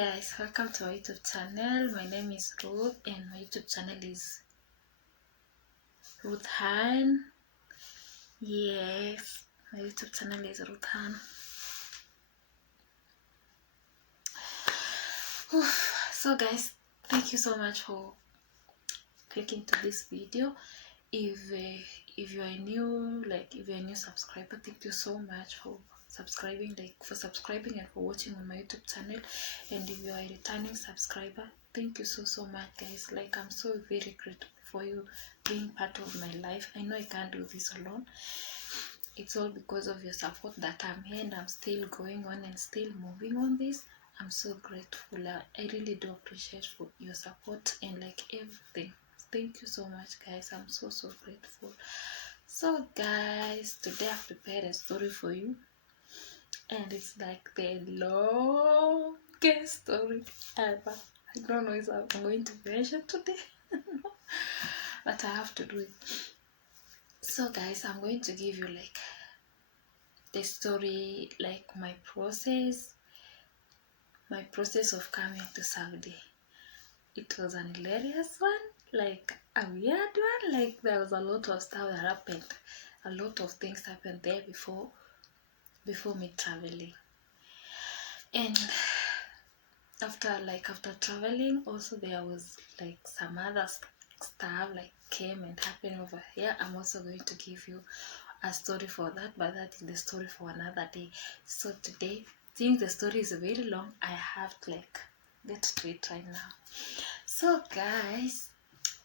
guys, welcome to our YouTube channel. My name is Ruth and my YouTube channel is Ruth Han. Yes, my YouTube channel is Ruth Han. So guys, thank you so much for clicking to this video. If you are new, if you're a new subscriber, thank you so much for subscribing, and for watching on my YouTube channel. And if you are a returning subscriber, thank you so much, guys. I'm so very grateful for you being part of my life. I know I can't do this alone. It's all because of your support that I'm here and I'm still going on and still moving on this. I'm so grateful. I really do appreciate for your support and everything. Thank you so much, guys. I'm so grateful. So guys, today I've prepared a story for you, and it's like the longest story ever. I don't know if I'm going to finish it today but I have to do it. So guys, I'm going to give you the story, my process of coming to Saudi. It was an hilarious one, a weird one. There was a lot of stuff that happened. A lot of things happened there before me traveling. And after traveling, also there was some other stuff came and happened over here. I'm also going to give you a story for that, but that is the story for another day. So today, since the story is very long, I have to get to it right now. So guys,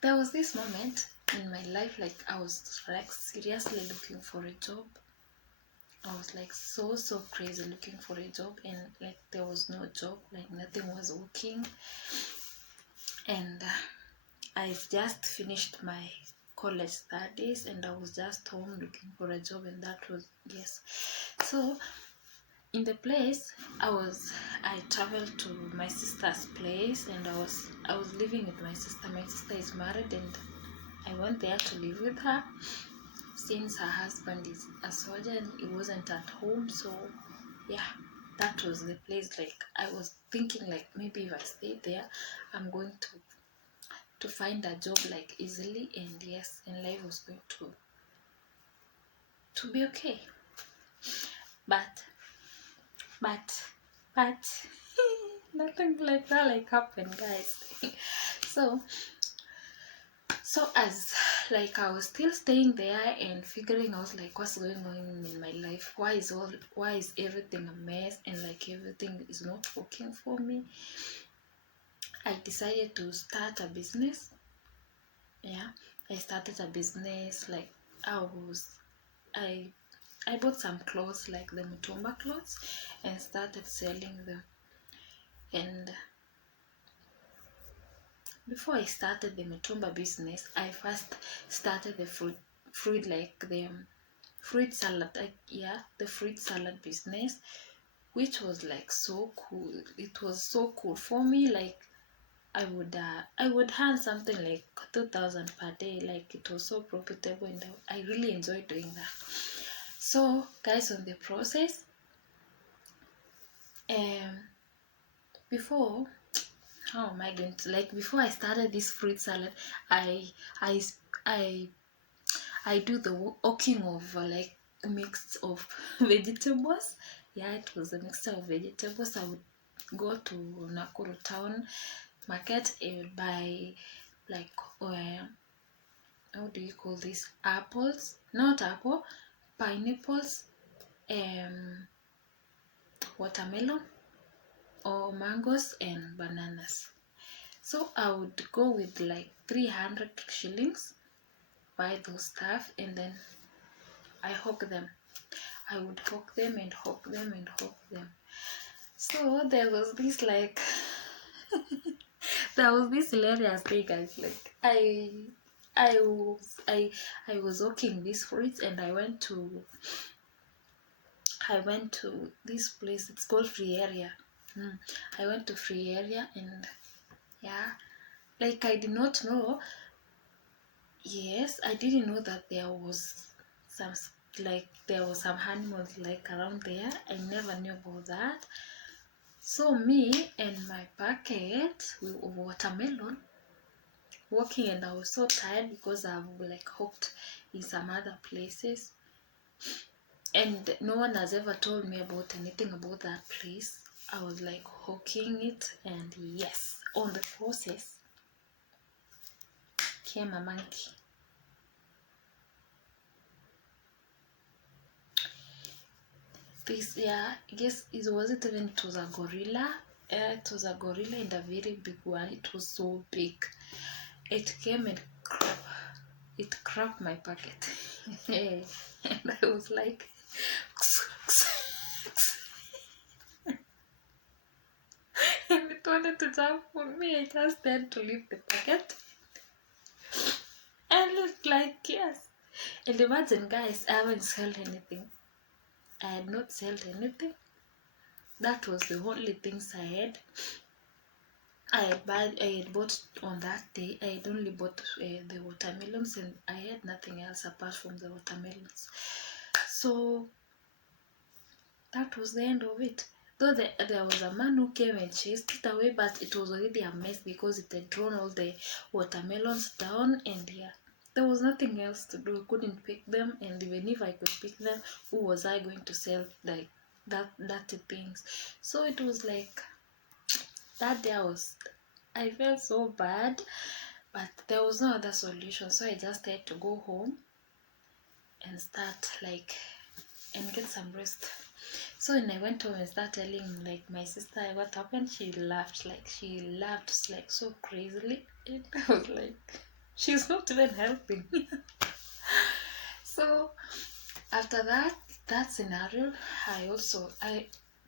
there was this moment in my life, I was seriously looking for a job. I was so crazy looking for a job, and there was no job, nothing was working. And I just finished my college studies and I was just home looking for a job, and that was so in the place I traveled to my sister's place, and I was living with my sister. My sister is married and I went there to live with her since her husband is a soldier and he wasn't at home. So yeah, that was the place. I was thinking maybe if I stay there I'm going to find a job easily, and life was going to be okay. But nothing like that happened, guys. so as I was still staying there and figuring out what's going on in my life. Why is everything a mess, and everything is not working for me. I decided to start a business. I started a business. I bought some clothes, the Mutumba clothes, and started selling them. And before I started the Mutumba business, I first started the fruit the fruit salad. The fruit salad business, which was so cool. It was so cool for me. I would earn something 2,000 per day. It was so profitable, and I really enjoyed doing that. So guys, on the process, before how am I going to before I started this fruit salad, I do the working of a mix of vegetables. It was a mixture of vegetables. I would go to Nakuru town market and buy how do you call this, apples, not apple, pineapples, watermelon or mangoes and bananas. So I would go with 300 shillings, buy those stuff, and then I hawk them. I would hawk them and hawk them and hawk them. So there was this there was this hilarious thing, guys. I was hawking these fruits, and I went to this place. It's called Free Area. I went to Free Area, and I did not know. Yes, I didn't know that there was some some animals around there. I never knew about that. So me and my packet of watermelon walking, and I was so tired because I've like hooked in some other places, and no one has ever told me about anything about that place. I was like hooking it, and yes, on the process came a monkey. This, yeah, I guess it wasn't even, it was a gorilla. It was a gorilla, and a very big one. It was so big. It came and cracked my pocket. And I was like, and it wanted to jump on me. I just had to leave the pocket. I looked like, yes. And imagine, guys, I haven't sold anything. I had not sold anything. That was the only things I had. I had bought on that day. I had only bought the watermelons, and I had nothing else apart from the watermelons. So that was the end of it. Though there was a man who came and chased it away, but it was already a mess because it had thrown all the watermelons down, and yeah, there was nothing else to do. I couldn't pick them, and even if I could pick them, who was I going to sell like that things? So it was like that day I felt so bad, but there was no other solution. So I just had to go home and start like and get some rest. So when I went home and started telling like my sister what happened, she laughed like so crazily, and I was like, she's not even helping. So after that scenario, I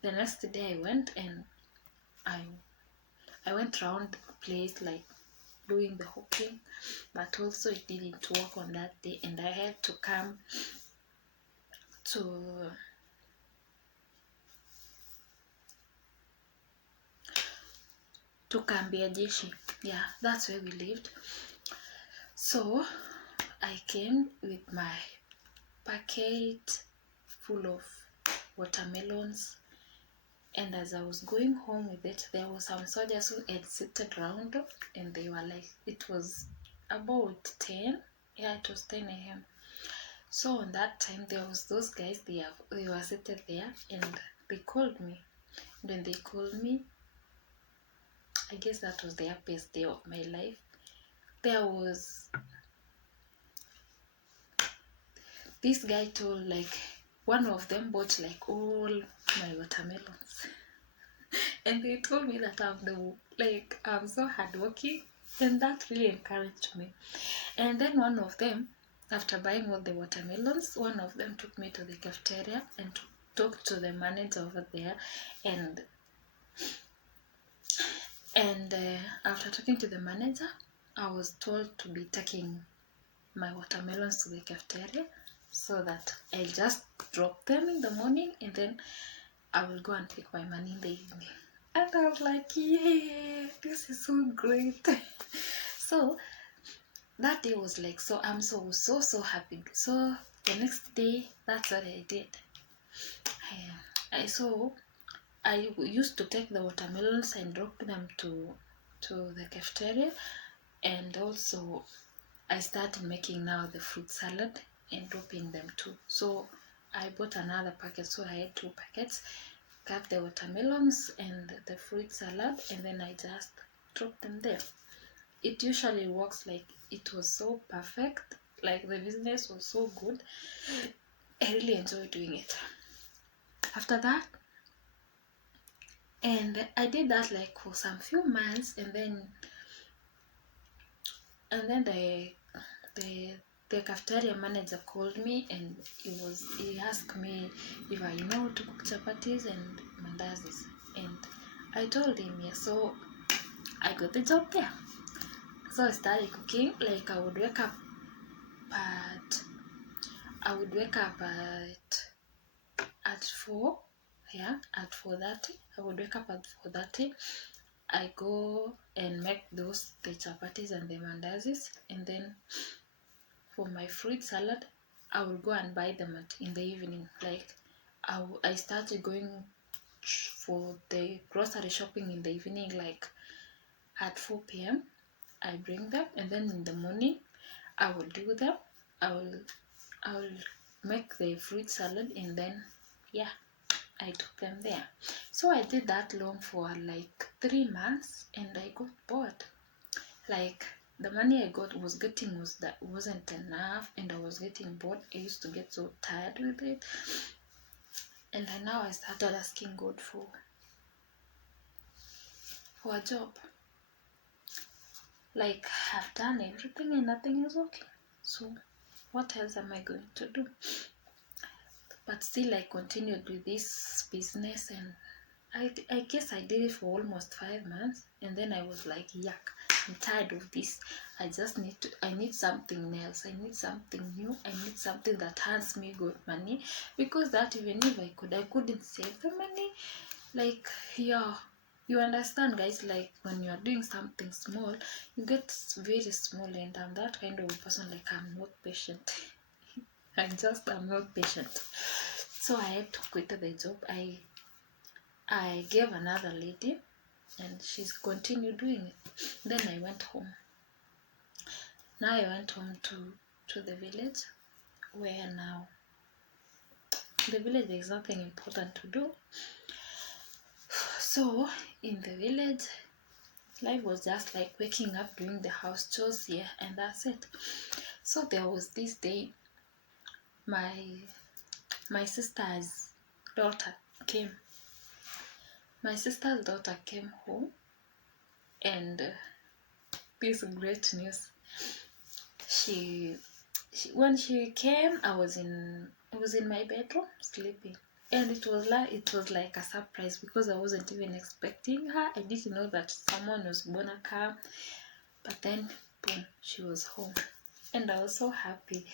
the next day I went and I went around the place like doing the hooking, but also it didn't work on that day, and I had to come to Kambia Jeshi. Yeah, that's where we lived. So I came with my packet full of watermelons, and as I was going home with it, there was some soldiers who had seated around, and they were like, it was about 10. Yeah, it was 10 a.m. So on that time, there was those guys, they were seated there, and they called me. When they called me, I guess that was the happiest day of my life. There was this guy told like one of them bought like all my watermelons, and they told me that I'm so hardworking, and that really encouraged me. And then one of them, after buying all the watermelons, one of them took me to the cafeteria and talked to the manager over there, and after talking to the manager, I was told to be taking my watermelons to the cafeteria so that I'll just drop them in the morning, and then I will go and take my money in the evening. And I was like, yeah, this is so great. So that day was like, so I'm so happy. So the next day, that's what I did. I used to take the watermelons and drop them to the cafeteria, and also I started making now the fruit salad and dropping them too. So I bought another packet, so I had 2 packets, cut the watermelons and the fruit salad, and then I just dropped them there. It usually works. Like, it was so perfect, like the business was so good. I really enjoyed doing it. After that, and I did that like for some few months, and then the cafeteria manager called me, and he asked me if I know to cook chapatis and mandazis, and I told him yes. So I got the job there. So I started cooking. Like, I would wake up at 4. Yeah, at 4:30. I would wake up at 4:30. I go and make the chapatis and the mandazis, and then for my fruit salad, I will go and buy them in the evening. Like, I started going for the grocery shopping in the evening, like at 4 p.m. I bring them, and then in the morning I will do them. I will make the fruit salad, and then yeah, I took them there. So I did that long for like 3 months, and I got bored. Like the money I got wasn't enough, and I was getting bored. I used to get so tired with it, and now I started asking God for a job. Like I've done everything and nothing is working. So what else am I going to do? But still I continued with this business, and I guess I did it for almost 5 months, and then I was like, yuck, I'm tired of this. I need something else. I need something new. I need something that earns me good money, because that even if I couldn't save the money. Like, yeah, you understand, guys, like when you are doing something small, you get very small, and I'm that kind of person, like I'm not patient. I'm not patient. So I had to quit the job. I gave another lady, and she's continued doing it. Then I went home. Now I went home to the village, where now the village there's nothing important to do. So in the village, life was just like waking up, doing the house chores here, and that's it. So there was this day, my sister's daughter came. My sister's daughter came home, and this great news. When she came, I was in my bedroom sleeping, and it was like a surprise, because I wasn't even expecting her. I didn't know that someone was gonna come, but then boom, she was home, and I was so happy.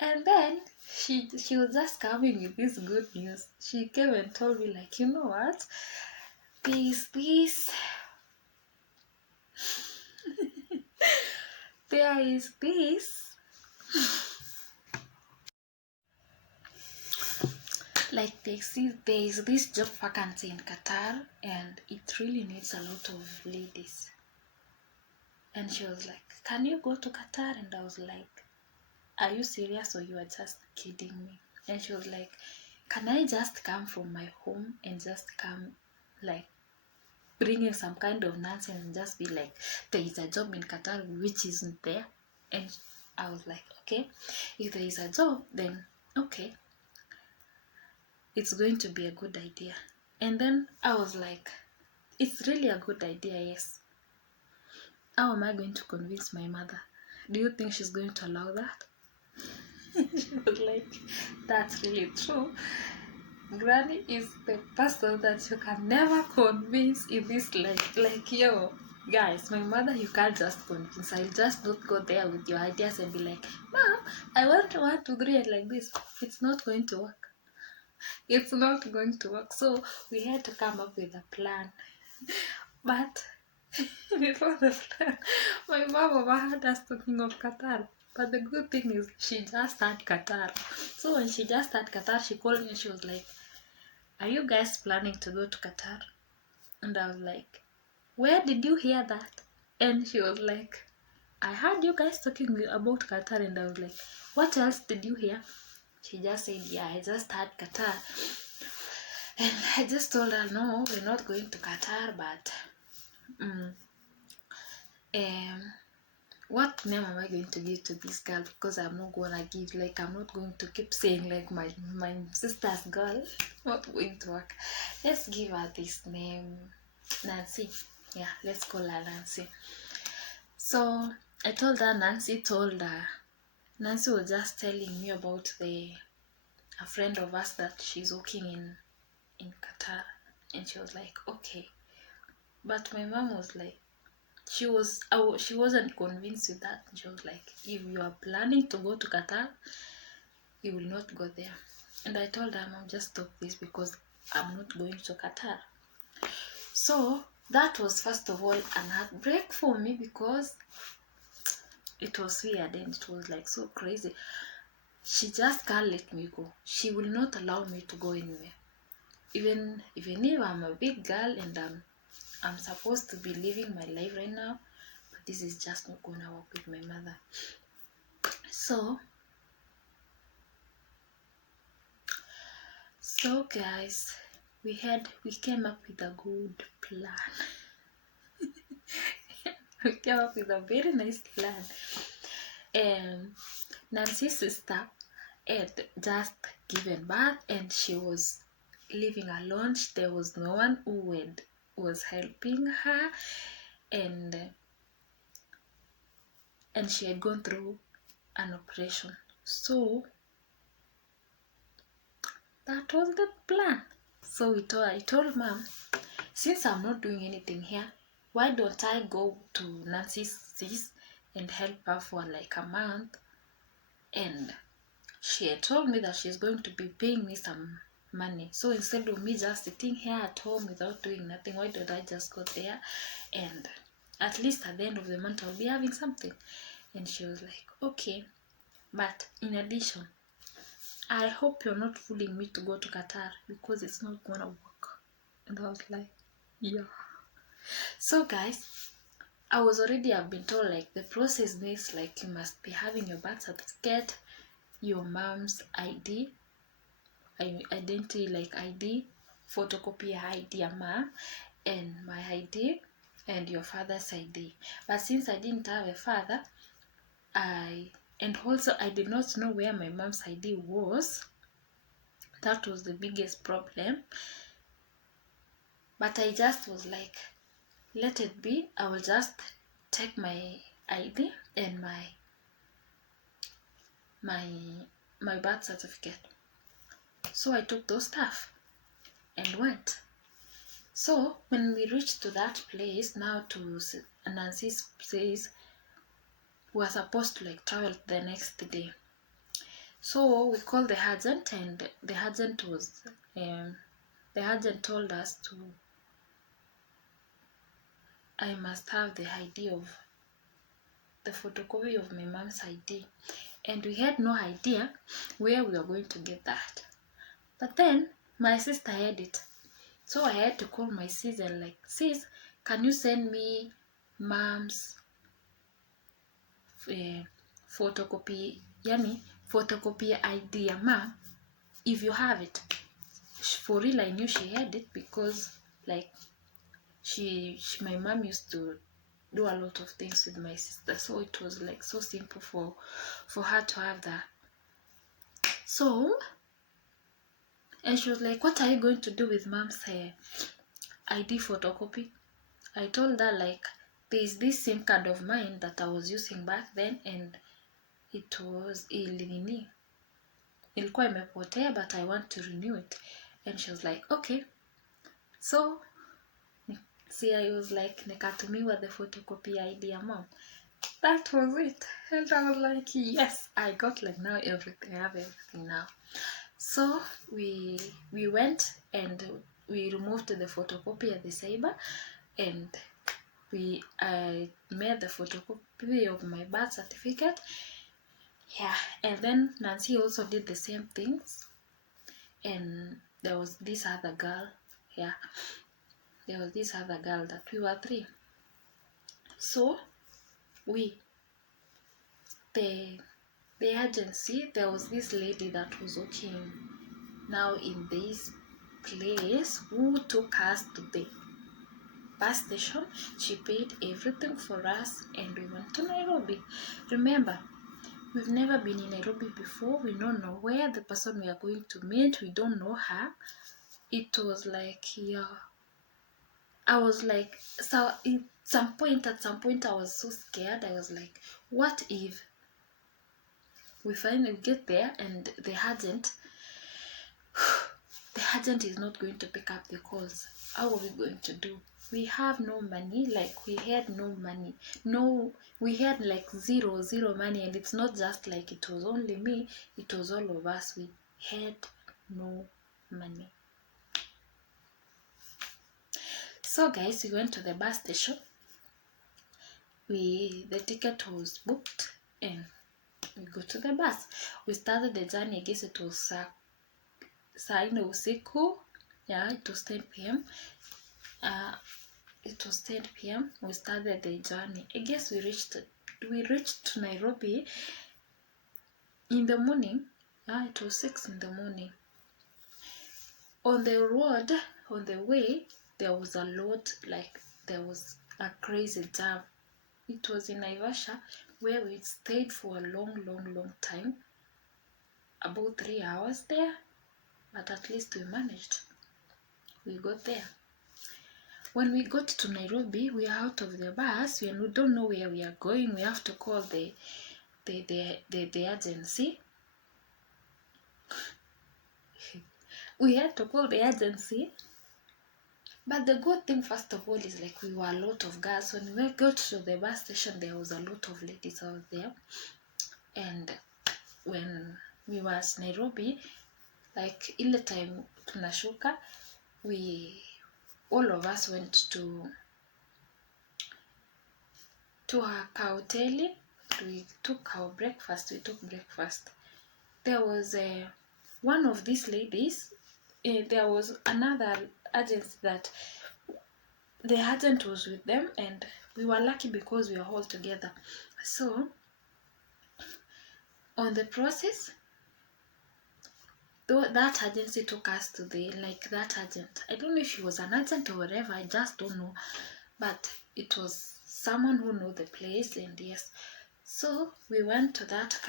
And then she was just coming with this good news. She came and told me, like, you know what, there is this there is this like there is this job vacancy in Qatar, and it really needs a lot of ladies. And she was like, can you go to Qatar? And I was like, are you serious, or you are just kidding me? And she was like, can I just come from my home and just come, like, bringing some kind of nonsense and just be like, there is a job in Qatar which isn't there? And I was like, okay, if there is a job, then okay, it's going to be a good idea. And then I was like, it's really a good idea, yes. How am I going to convince my mother? Do you think she's going to allow that? She was like, that's really true. Granny is the person that you can never convince in this life. Like, yo, guys, my mother, you can't just convince. I'll just not go there with your ideas and be like, Mom, I want 1, 2, 3, and like this. It's not going to work. It's not going to work. So we had to come up with a plan. But before the plan, my mom overheard us talking of Qatar. But the good thing is, she just had Qatar. So when she just had Qatar, she called me and she was like, are you guys planning to go to Qatar? And I was like, where did you hear that? And she was like, I heard you guys talking about Qatar. And I was like, what else did you hear? She just said, yeah, I just had Qatar. And I just told her, no, we're not going to Qatar, but what name am I going to give to this girl? Because I'm not gonna give, like, I'm not going to keep saying like my sister's girl. Not going to work. Let's give her this name, Nancy. Yeah, let's call her Nancy. So I told her, Nancy was just telling me about a friend of us that she's working in Qatar, and she was like, okay. But my mom was like, she wasn't convinced with that. She was like, if you are planning to go to Qatar, you will not go there. And I told her, Mom, just stop this, because I'm not going to Qatar. So that was, first of all, an heartbreak for me, because it was weird and it was like so crazy. She just can't let me go. She will not allow me to go anywhere. even if I'm a big girl and I'm supposed to be living my life right now, but this is just not gonna work with my mother. So guys, we came up with a good plan. We came up with a very nice plan. Nancy's sister had just given birth and she was living alone. There was no one who was helping her, and she had gone through an operation. So that was the plan. So I told mom, since I'm not doing anything here, why don't I go to Nancy's sis and help her for like a month? And she had told me that she's going to be paying me some money. So instead of me just sitting here at home without doing nothing, why don't I just go there, and at least at the end of the month I'll be having something. And she was like, okay, but in addition, I hope you're not fooling me to go to Qatar, because it's not gonna work. And I was like, yeah. So guys, I've been told like the process is like you must be having your birth certificate, your mom's identity, like ID, photocopy your ID ya mom, and my ID, and your father's ID. But since I didn't have a father, and also I did not know where my mom's ID was. That was the biggest problem. But I just was like, let it be. I will just take my ID and my birth certificate. So I took those stuff and went. So when we reached to that place, now to Nancy's place, we were supposed to like travel the next day. So we called the agent, and the agent told us I must have the ID of the photocopy of my mom's ID, and we had no idea where we were going to get that. But then my sister had it, so I had to call my sis and like, sis, can you send me mom's photocopy ID ya mom if you have it. For real, I knew she had it because like my mom used to do a lot of things with my sister, so it was like so simple for her to have that. So, and she was like, what are you going to do with mom's ID photocopy? I told her like, there's this SIM card of mine that I was using back then, and it was ilikuwa imepotea, but I want to renew it. And she was like, okay. So see, I was like, nikatumiwa the photocopy ID ya mom. That was it. And I was like, yes, I got like now everything. I have everything now. So we went and we removed the photocopy at the cyber, and I made the photocopy of my birth certificate. Yeah, and then Nancy also did the same things. And there was this other girl. Yeah, there was this other girl that we were three. So the agency, there was this lady that was working now in this place who took us to the bus station. She paid everything for us and we went to Nairobi. Remember, we've never been in Nairobi before. We don't know where the person we are going to meet. We don't know her. It was like, yeah, I was like, so at some point I was so scared. I was like, what if we finally get there and the agent is not going to pick up the calls? How are we going to do? We have no money. Like, we had no money. No, we had like zero money. And it's not just like it was only me, it was all of us. We had no money. So guys, we went to the bus station. The ticket was booked and we go to the bus. We started the journey. I guess it was saa 4 usiku. Yeah, it was 10 p.m. It was 10 p.m. We started the journey. I guess we reached Nairobi in the morning. Yeah, it was 6 in the morning. On the road, on the way, there was a lot, like there was a crazy jam. It was in Naivasha where we stayed for a long time, about 3 hours there, but at least we managed. We got there. When we got to Nairobi, we are out of the bus and we don't know where we are going. We have to call the agency. We had to call the agency. But the good thing, first of all, is like we were a lot of girls. When we got to the bus station, there was a lot of ladies out there. And when we were at Nairobi, like in the time tunashuka, all of us went to a hoteli. We took breakfast. There was one of these ladies. There was another agency that the agent was with them, and we were lucky because we were all together. So on the process, though that agency took us to that agent, I don't know if she was an agent or whatever, I just don't know, but it was someone who knew the place. And yes, so we went to that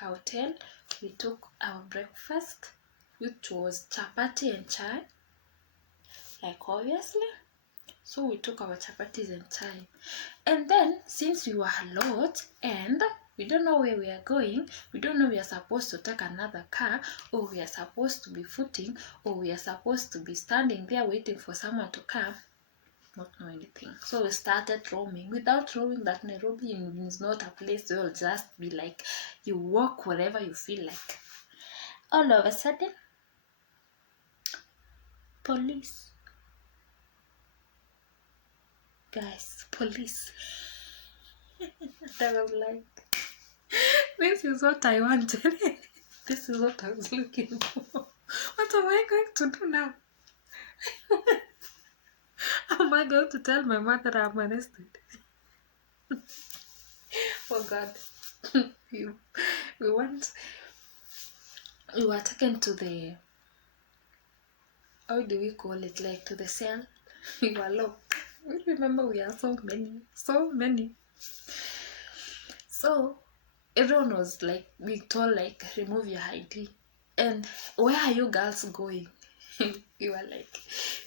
hotel. We took our breakfast, which was chapati and chai, like obviously. So we took our chapatis and chai. And then, since we were a lot and we don't know where we are going, we don't know we are supposed to take another car, or we are supposed to be footing, or we are supposed to be standing there waiting for someone to come, not know anything. So we started roaming, without knowing that Nairobi is not a place where you'll just be like, you walk wherever you feel like. All of a sudden, police. Guys, police. I was like, this is what I wanted. This is what I was looking for. What am I going to do now? Am I going to tell my mother I'm arrested? Oh God. we were taken to the, how do we call it, like to the cell. We were locked. I remember we are so many. So everyone was like being told, like, remove your ID. And where are you girls going? We were like,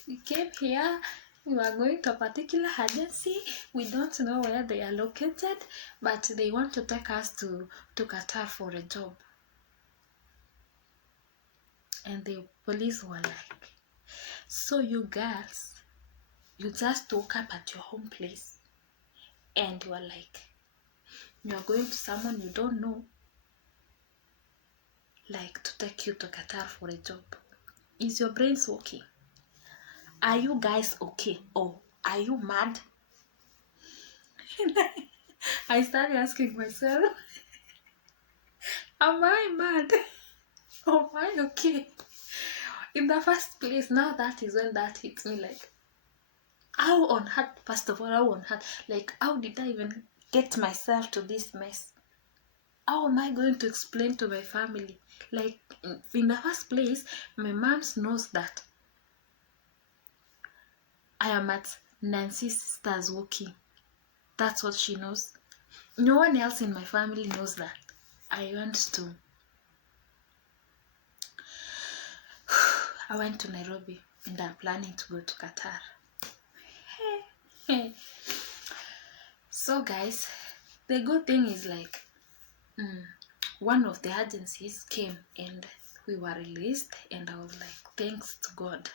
we came here, we were going to a particular agency. We don't know where they are located, but they want to take us to Qatar for a job. And the police were like, so you girls, you just woke up at your home place and you are like, you are going to someone you don't know, like, to take you to Qatar for a job. Is your brains working? Are you guys okay? Or are you mad? I started asking myself, am I mad? Or am I okay? In the first place, now that is when that hits me, like, how on earth, first of all, how on earth, like, how did I even get myself to this mess? How am I going to explain to my family? Like, in the first place, my mom knows that I am at Nancy's sister's working. That's what she knows. No one else in my family knows that I went to Nairobi and I'm planning to go to Qatar. So guys, the good thing is, like, one of the agencies came and we were released, and I was like, thanks to God,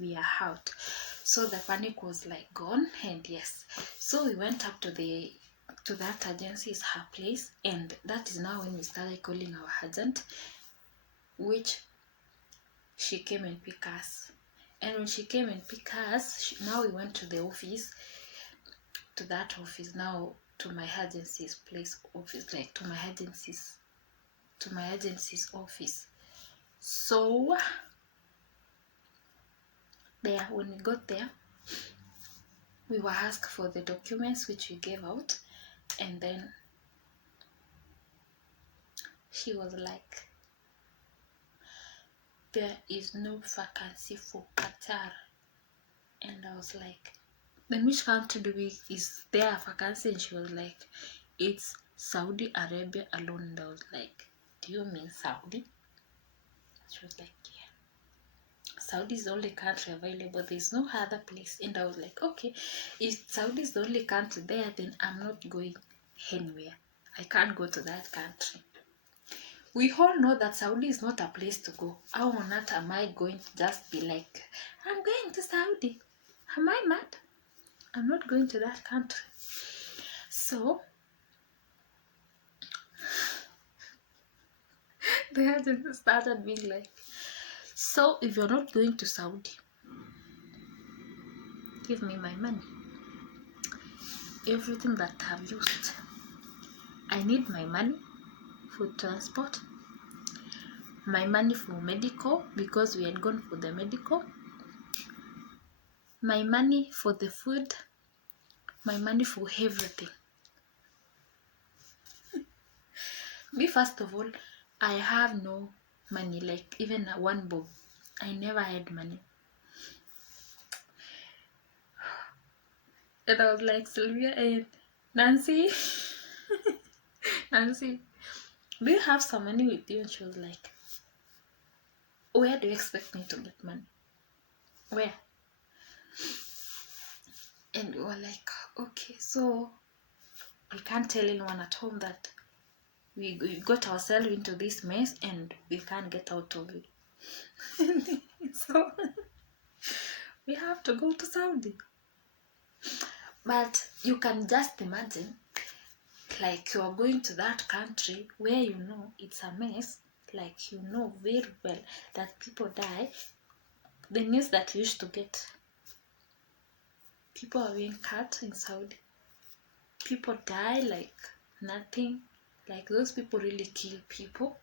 we are out. So the panic was like gone. And yes, so we went up to that agency's her place, and that is now when we started calling our agent, which she came and picked us. And when she came and picked us, now we went to the office, to that office, now to my agency's place office, like to my agency's office. So There, when we got there, we were asked for the documents, which we gave out, and then she was like, there is no vacancy for Qatar. And I was like, then which country is there a vacancy? And she was like, it's Saudi Arabia alone. And I was like, do you mean Saudi? She was like, yeah, Saudi is the only country available, there's no other place. And I was like, okay, if Saudi is the only country there, then I'm not going anywhere. I can't go to that country. We all know that Saudi is not a place to go. How on earth am I going to just be like, I'm going to Saudi? Am I mad? I'm not going to that country. So the agent started being like, so if you're not going to Saudi, give me my money. Everything that I've used. I need my money for transport, my money for medical, because we had gone for the medical, my money for the food, my money for everything. Me, first of all, I have no money, like even one bob. I never had money. And I was like, Sylvia and Nancy, Nancy, do you have some money with you? And she was like, where do you expect me to get money? Where? And we were like, okay, so we can't tell anyone at home that we got ourselves into this mess and we can't get out of it. So we have to go to Saudi. But you can just imagine, like, you're going to that country where you know it's a mess, like you know very well that people die. The news that you used to get, people are being cut in Saudi, people die like nothing, like those people really kill people.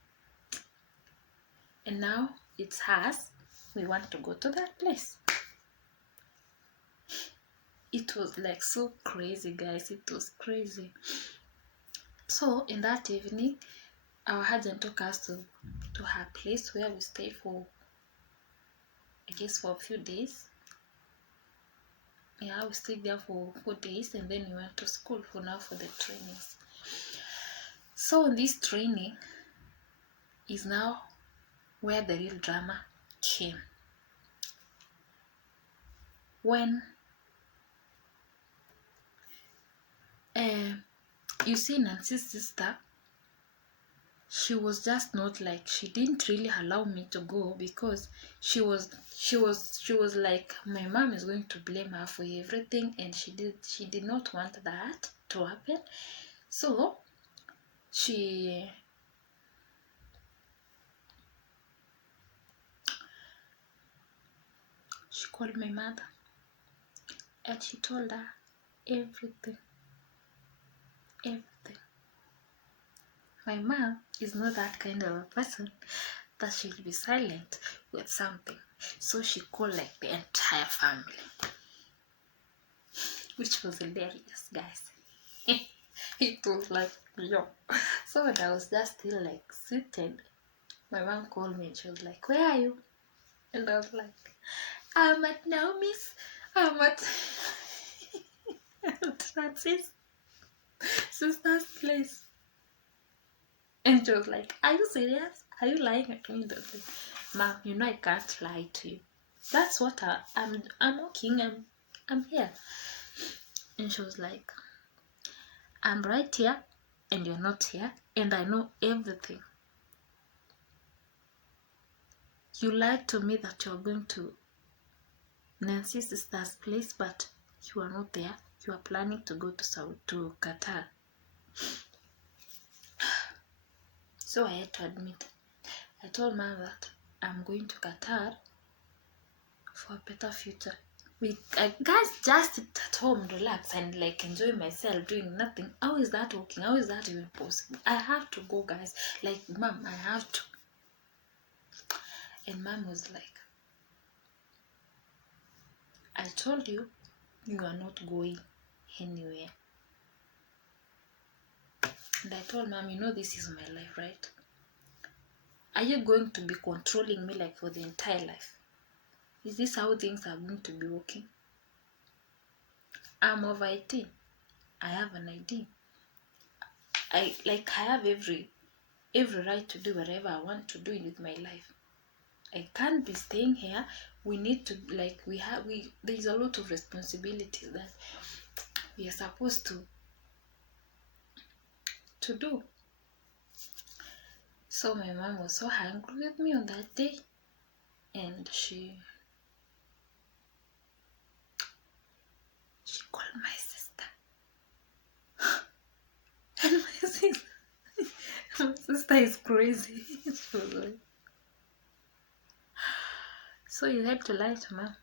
And now it's us, we want to go to that place. It was like so crazy, guys. It was crazy. So in that evening, our agent took us to her place where we stayed for, I guess, for a few days. Yeah, we stayed there for 4 days, and then we went to school for the trainings. So in this training is now where the real drama came. When you see Nancy's sister, she was just not like, she didn't really allow me to go, because she was like, my mom is going to blame her for everything, and she did not want that to happen. So she called my mother and she told her everything. My mom is not that kind of a person that she'll be silent with something. So she called like the entire family, which was hilarious, guys. It was like, yo. So when I was just still like seated, my mom called me and she was like, where are you? And I was like, I'm at Naomi's, I'm at Nancy's sister's place. And she was like, are you serious? Are you lying at me? Like, Mom, you know I can't lie to you. That's what I'm working, I'm here. And she was like, I'm right here and you're not here, and I know everything. You lied to me that you're going to Nancy's sister's place, but you are not there. You are planning to go to Qatar. So I had to admit. I told Mom that I'm going to Qatar for a better future. I guys just sit at home, relax, and like enjoy myself doing nothing. How is that working? How is that even possible? I have to go, guys. Like, Mom, I have to. And Mom was like, I told you, you are not going anywhere. And I told Mom, you know this is my life, right? Are you going to be controlling me like for the entire life? Is this how things are going to be working? I'm over 18. I have an ID. I have every right to do whatever I want to do with my life. I can't be staying here. We need to there's a lot of responsibilities that we are supposed to do. So my mom was so angry with me on that day, and she called my sister. And my sister is crazy. She was like, so you had to lie to Mom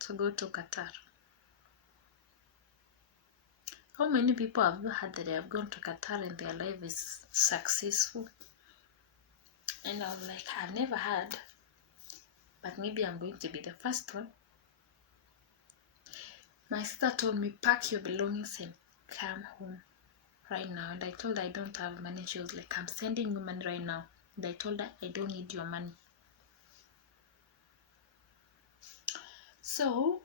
to go to Qatar. How many people have you heard that they have gone to Qatar and their life is successful? And I was like, I've never heard, but maybe I'm going to be the first one. My sister told me, pack your belongings and come home right now. And I told her I don't have money. She was like, I'm sending you money right now. And I told her I don't need your money. So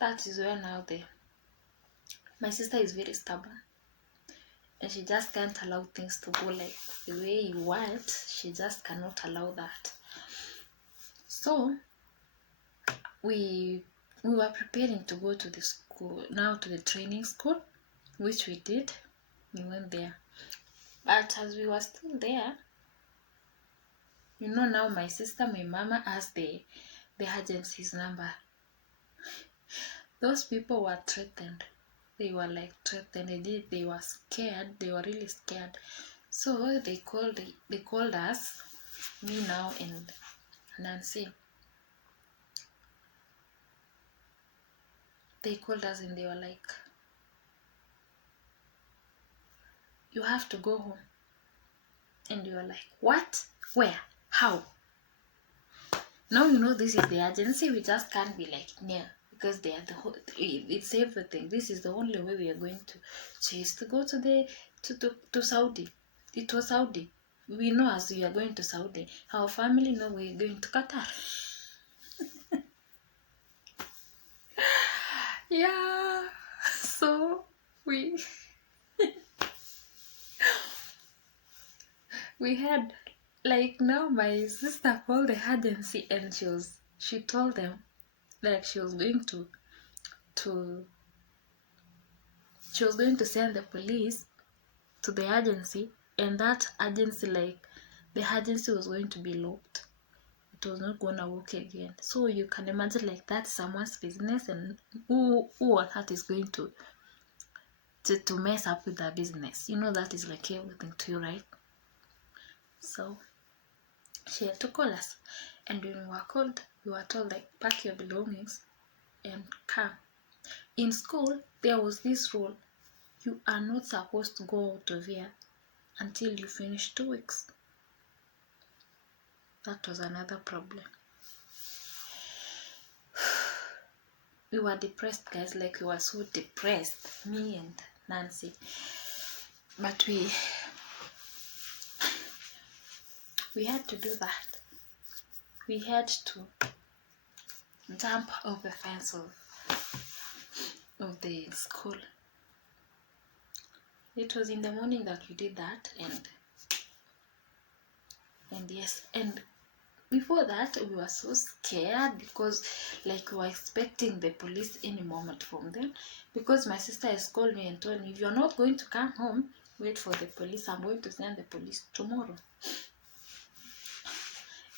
that is where now my sister is very stubborn, and she just can't allow things to go like the way you want. She just cannot allow that. So we were preparing to go to the school, now to the training school, which we did. We went there, but as we were still there, you know, now my sister, my mama asked the agency's number. Those people were threatened. They were like threatened. They were scared. They were really scared. So they called us, me now and Nancy. They called us and they were like, you have to go home. And we were like, what? Where? How? Now you know this is the agency. We just can't be like near, because they are it's everything. This is the only way we are going to chase to go to Saudi. It was Saudi. We know as we are going to Saudi. Our family know we are going to Qatar. Yeah. So we had, like, now my sister called the agency and she told them like she was going to send the police to the agency, and that agency, like, the agency was going to be locked. It was not gonna work again. So you can imagine, like, that's someone's business, and who on earth is going to mess up with their business? You know, that is like everything to you, right? So she had to call us, and when we were called, we were told, like, pack your belongings and come. In school, there was this rule: you are not supposed to go out of here until you finish 2 weeks. That was another problem. We were depressed, guys. Like, we were so depressed, me and Nancy. But we had to do that. We had to jump off the fence of the school. It was in the morning that we did that, and yes, and before that we were so scared, because, like, we were expecting the police any moment from them, because my sister has called me and told me, if you're not going to come home, wait for the police. I'm going to send the police tomorrow.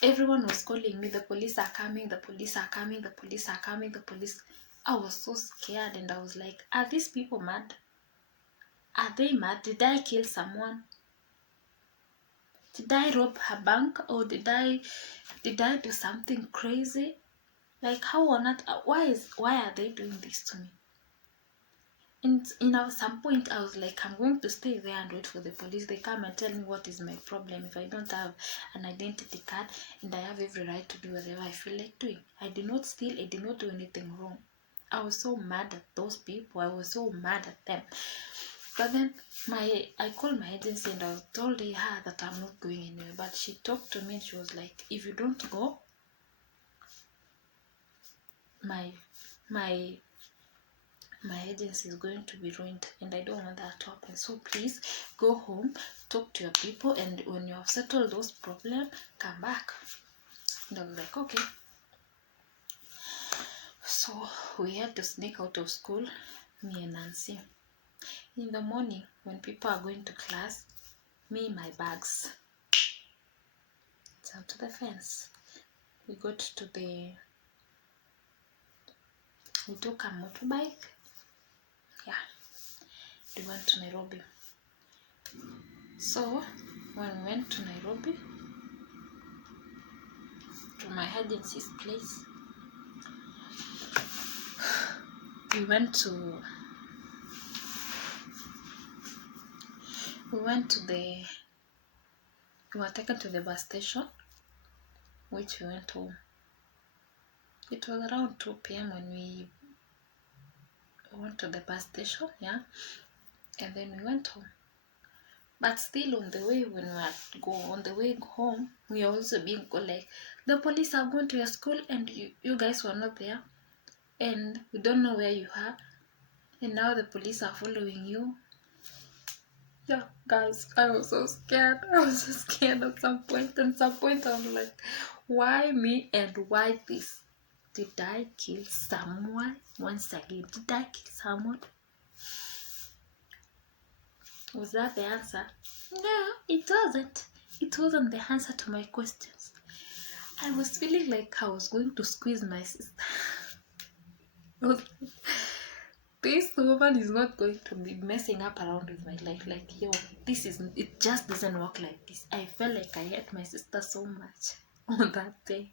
Everyone was calling me, the police are coming, the police are coming, the police are coming, the police. I was so scared, and I was like, are these people mad? Are they mad? Did I kill someone? Did I rob her bank? Or did I do something crazy? Like, how on earth? Why are they doing this to me? And some point I was like, I'm going to stay there and wait for the police. They come and tell me what is my problem. If I don't have an identity card and I have every right to do whatever I feel like doing. I did not steal, I did not do anything wrong. I was so mad at those people. I was so mad at them. But then I called my agency and I told her that I'm not going anywhere. But she talked to me and she was like, if you don't go, my agency is going to be ruined and I don't want that to happen. So please go home, talk to your people, and when you have settled those problems, come back. And I was like, okay. So we had to sneak out of school, me and Nancy. In the morning, when people are going to class, me, my bags, down to the fence. We got to we took a motorbike. Yeah, we went to Nairobi. So when we went to Nairobi, to my agency's place, we were taken to the bus station, which we went home. It was around 2 p.m. when we went to the bus station, yeah, and then we went home. But still on the way, when we on the way home, we are also being called like, the police are going to your school and you guys were not there, and we don't know where you are, and now the police are following you. Yeah, guys, I was so scared. At some point. At some point, I was like, why me and why this? Did I kill someone? Once again, did I kill someone? Was that the answer? No, it wasn't. It wasn't the answer to my questions. I was feeling like I was going to squeeze my sister. This woman is not going to be messing up around with my life. Like, yo, it just doesn't work like this. I felt like I hate my sister so much on that day.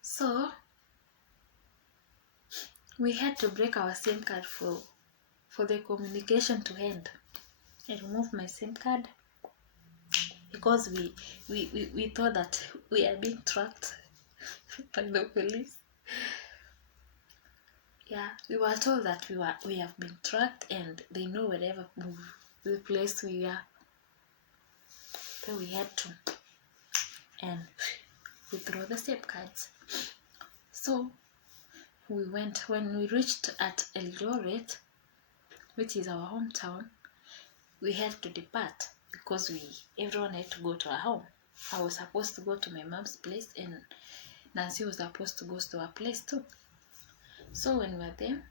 So we had to break our SIM card for the communication to end. I removed my SIM card because we thought that we are being tracked by the police. Yeah, we were told that we have been tracked and they know wherever the place we are. So we had to and withdraw the SIM cards. So when we reached at Eldoret, which is our hometown, we had to depart because everyone had to go to our home. I was supposed to go to my mom's place and Nancy was supposed to go to her place too. So when we were there,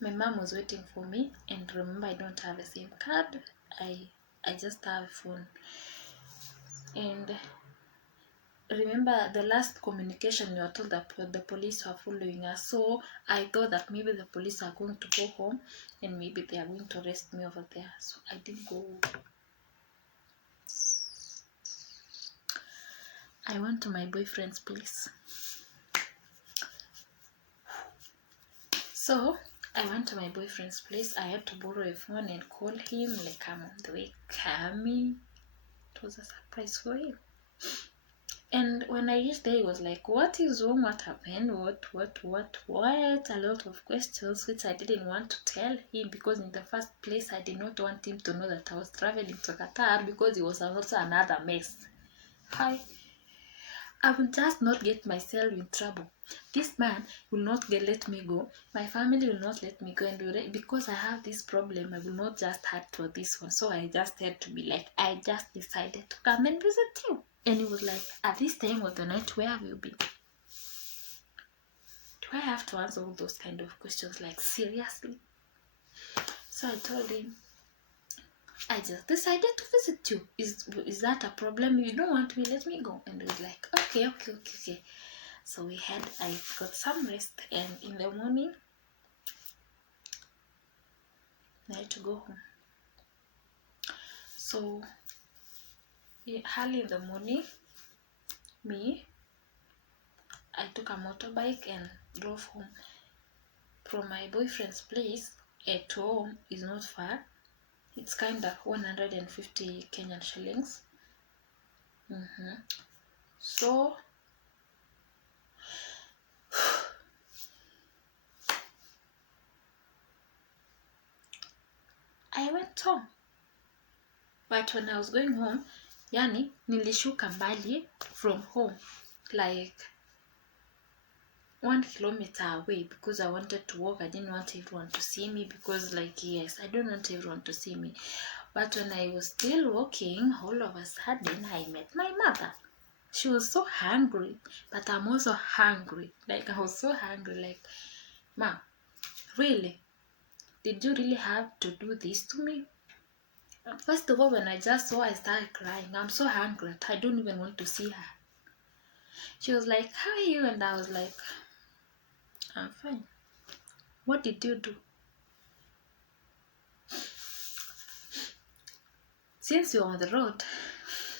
my mom was waiting for me, and remember, I don't have a SIM card. I just have a phone. And remember, the last communication we were told that the police were following us. So I thought that maybe the police are going to go home and maybe they are going to arrest me over there. So I didn't go. I went to my boyfriend's place. So I went to my boyfriend's place. I had to borrow a phone and call him like I'm on the way coming. It was a surprise for him. And when I reached there, he was like, what is wrong? What happened? What? A lot of questions which I didn't want to tell him because in the first place, I did not want him to know that I was traveling to Qatar because it was also another mess. I will just not get myself in trouble. This man will not let me go. My family will not let me go. And because I have this problem, I will not just add for this one. So I just had to be like, I just decided to come and visit you. And he was like, at this time of the night, where have you been? Do I have to answer all those kind of questions? Like, seriously? So I told him, I just decided to visit you. Is that a problem? You don't want me? Let me go. And he was like, okay. So I got some rest, and in the morning, I had to go home. So early in the morning, I took a motorbike and drove home. from my boyfriend's place at home is not far. It's kind of 150 Kenyan shillings. So I went home. But when I was going home, yani nilishuka mbali from home, like 1 kilometer away, because I wanted to walk. I didn't want everyone to see me, because like, yes, I don't want everyone to see me. But when I was still walking, all of a sudden I met my mother. She was so hungry, but I'm also hungry. Like, I was so hungry, like, Mom, really? Did you really have to do this to me? First of all, when I just saw her, I started crying. I'm so hungry. I don't even want to see her. She was like, how are you? And I was like, I'm fine. What did you do? Since we were on the road,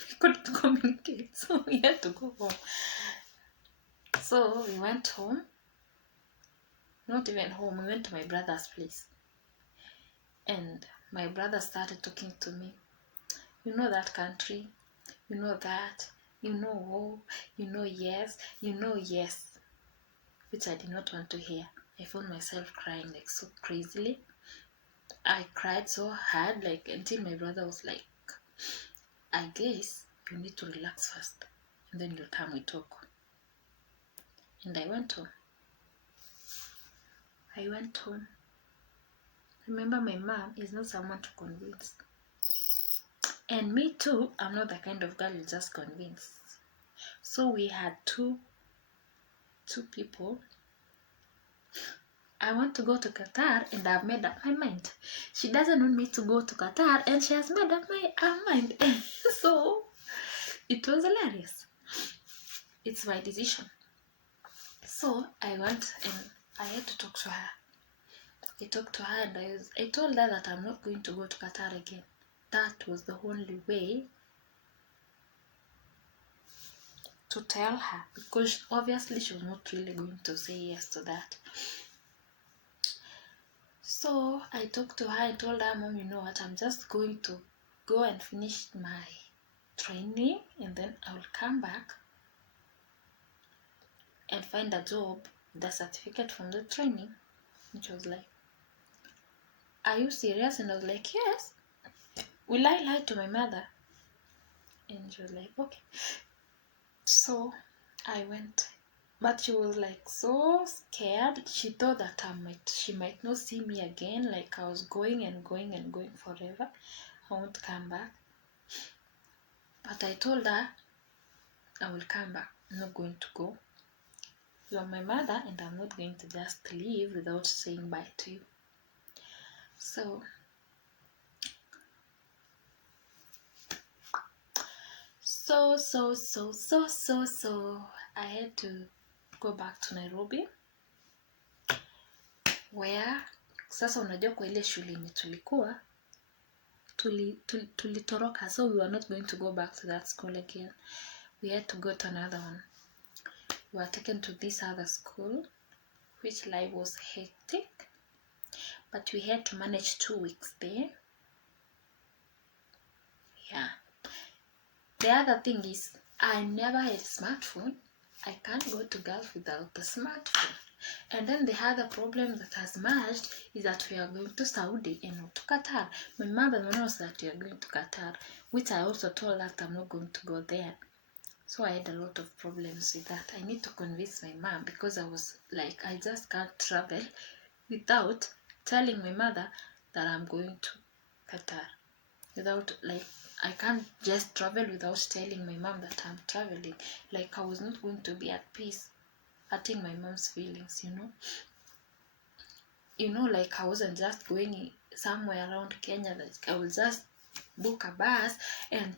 we couldn't communicate, so we had to go home. So we went home. Not even home, we went to my brother's place. And my brother started talking to me. You know that country? You know that? You know, oh, you know, yes, you know, yes. Which I did not want to hear. I found myself crying like so crazily. I cried so hard, like, until my brother was like, I guess you need to relax first, and then you'll come we talk. And I went home. Remember, my mom is not someone to convince. And me too, I'm not the kind of girl you just convince. So we had two people. I want to go to Qatar, and I've made up my mind. She doesn't want me to go to Qatar, and she has made up her mind. So it was hilarious. It's my decision. So I went and I had to talk to her. I talked to her and I told her that I'm not going to go to Qatar again. That was the only way to tell her, because obviously she was not really going to say yes to that. So I talked to her. I told her, Mom, you know what, I'm just going to go and finish my training, and then I will come back and find a job with a certificate from the training. And she was like, are you serious? And I was like, yes. Will I lie to my mother? And she was like, okay. So I went, but she was like so scared. She thought that she might not see me again, like I was going and going and going forever. I won't come back. But I told her, I will come back. I'm not going to go. You are my mother, and I'm not going to just leave without saying bye to you. So I had to go back to Nairobi, where sasa unajua kwa ile shule yenye tulikuwa tulitoroka, so we were not going to go back to that school again. We had to go to another one. We were taken to this other school, which life was hectic, but we had to manage 2 weeks there. Yeah. The other thing is, I never had a smartphone. I can't go to Gulf without the smartphone. And then the other problem that has emerged is that we are going to Saudi and not to Qatar. My mother knows that we are going to Qatar, which I also told that I'm not going to go there. So I had a lot of problems with that. I need to convince my mom, because I was like, I just can't travel without telling my mother that I'm going to Qatar. Without, like, I can't just travel without telling my mom that I'm traveling. Like, I was not going to be at peace, hurting my mom's feelings, like I wasn't just going somewhere around Kenya, like I will just book a bus and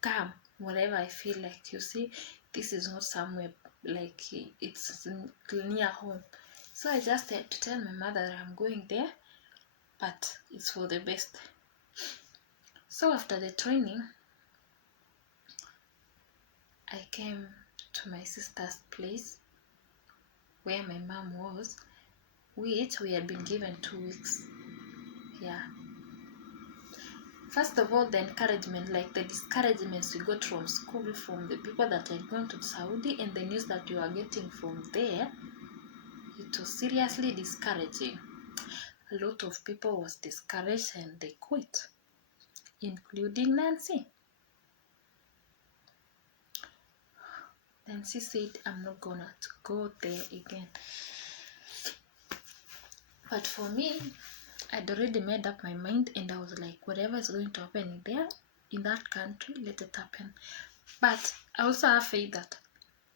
come wherever I feel like. You see, this is not somewhere like it's near home. So I just had to tell my mother that I'm going there, but it's for the best. So after the training, I came to my sister's place where my mom was, which we had been given 2 weeks. Yeah. First of all, the encouragement, like the discouragements we got from school, from the people that had gone to Saudi, and the news that we were getting from there, it was seriously discouraging. A lot of people was discouraged and they quit, including Nancy. Nancy said, I'm not gonna go there again. But for me, I'd already made up my mind, and I was like, whatever is going to happen there, in that country, let it happen. But I also have faith that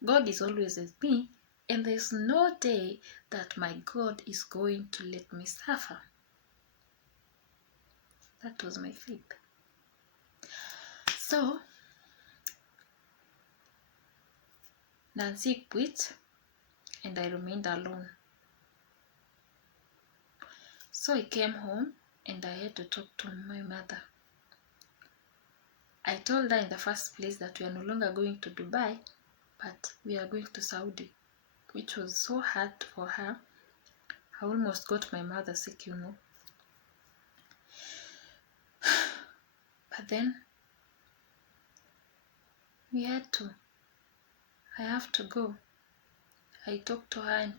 God is always with me, and there's no day that my God is going to let me suffer. That was my faith. So, Nancy quit, and I remained alone. So I came home, and I had to talk to my mother. I told her in the first place that we are no longer going to Dubai, but we are going to Saudi, which was so hard for her. I almost got my mother sick, you know. But then we had to. I have to go. I talked to her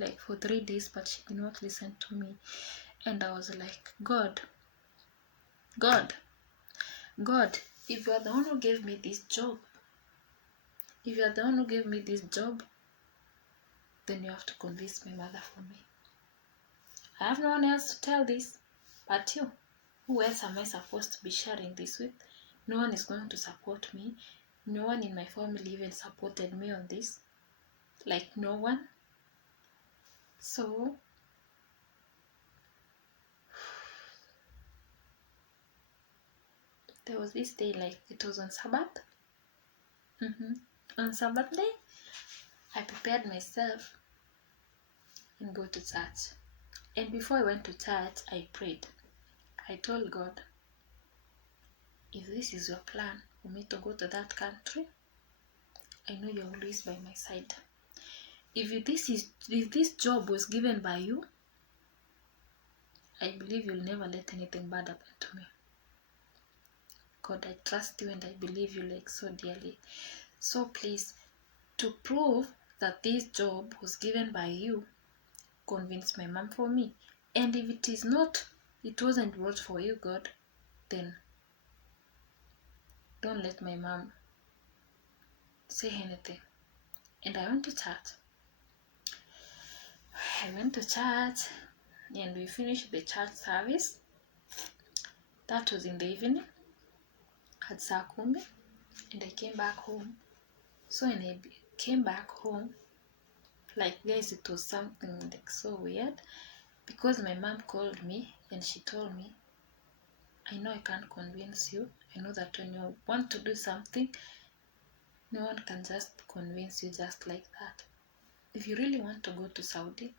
like for 3 days, but she did not listen to me. And I was like, God, if you are the one who gave me this job, then you have to convince my mother for me. I have no one else to tell this but you. Who else am I supposed to be sharing this with? No one is going to support me. No one in my family even supported me on this. Like, no one. So, there was this day, like, it was on Sabbath. On Sabbath day, I prepared myself and go to church. And before I went to church, I prayed. I told God, if this is your plan for me to go to that country, I know you're always by my side. If this job was given by you, I believe you'll never let anything bad happen to me. God, I trust you and I believe you like so dearly. So please, to prove that this job was given by you, convince my mom for me. And if it wasn't brought for you, God, then don't let my mom say anything. And I went to church. And we finished the church service. That was in the evening at saa 10, and I came back home. So when I came back home, like, guys, it was something like so weird, because my mom called me and she told me, I know I can't convince you. I know that when you want to do something, no one can just convince you just like that. If you really want to go to Saudi,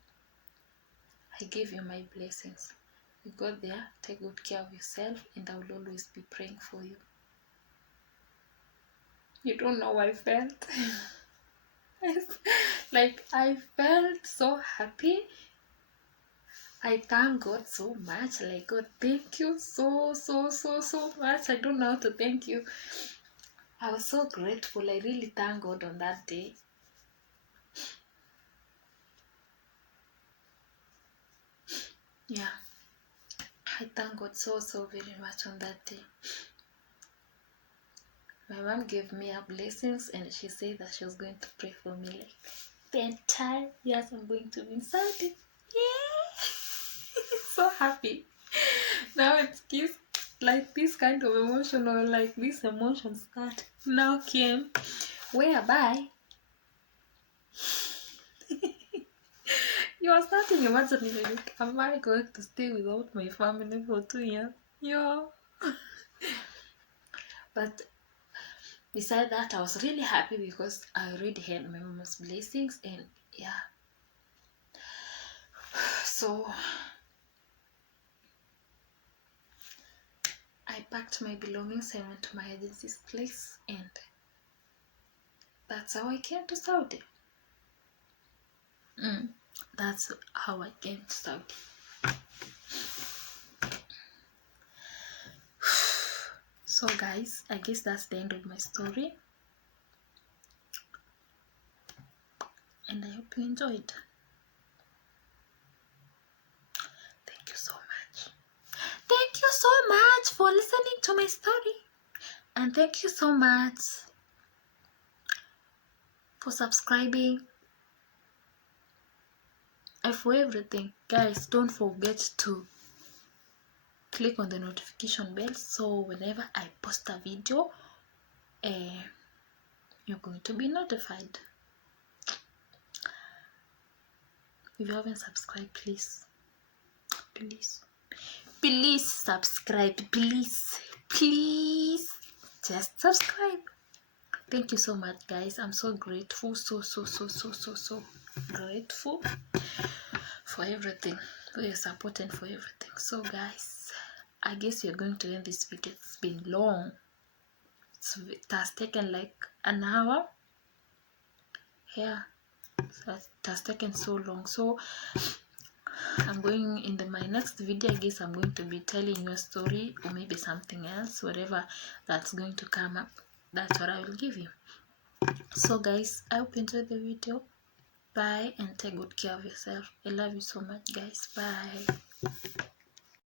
I give you my blessings. You go there, take good care of yourself, and I will always be praying for you. You don't know how I felt. Like, I felt so happy. I thank God so much. Like, God, thank you so much. I don't know how to thank you. I was so grateful. I really thank God on that day. Yeah. I thank God so very much on that day. My mom gave me her blessings, and she said that she was going to pray for me like the entire years I'm going to be in Saudi. Yeah. So happy. Now it gives like this kind of emotion, or like these emotions that now came, whereby you are starting imagining, like, am I going to stay without my family for 2 years? Yeah. But besides that, I was really happy because I already had my mom's blessings, and yeah. So I packed my belongings and went to my agency's place, and that's how I came to Saudi. That's how I came to Saudi. So guys, I guess that's the end of my story, and I hope you enjoyed. Thank you so much. Thank you so much for listening to my story, and thank you so much for subscribing and for everything. Guys, don't forget to click on the notification bell, so whenever I post a video, you're going to be notified. If you haven't subscribed, please subscribe. Please just subscribe. Thank you so much, guys. I'm so grateful, so grateful for everything, for your support and for everything. So guys, I guess we're going to end this video. It's been long. It has taken like an hour. Yeah, so it has taken so long. So I'm going in my next video, I guess I'm going to be telling you a story or maybe something else, whatever that's going to come up, that's what I will give you. So guys, I hope you enjoyed the video. Bye, and take good care of yourself. I love you so much, guys. Bye.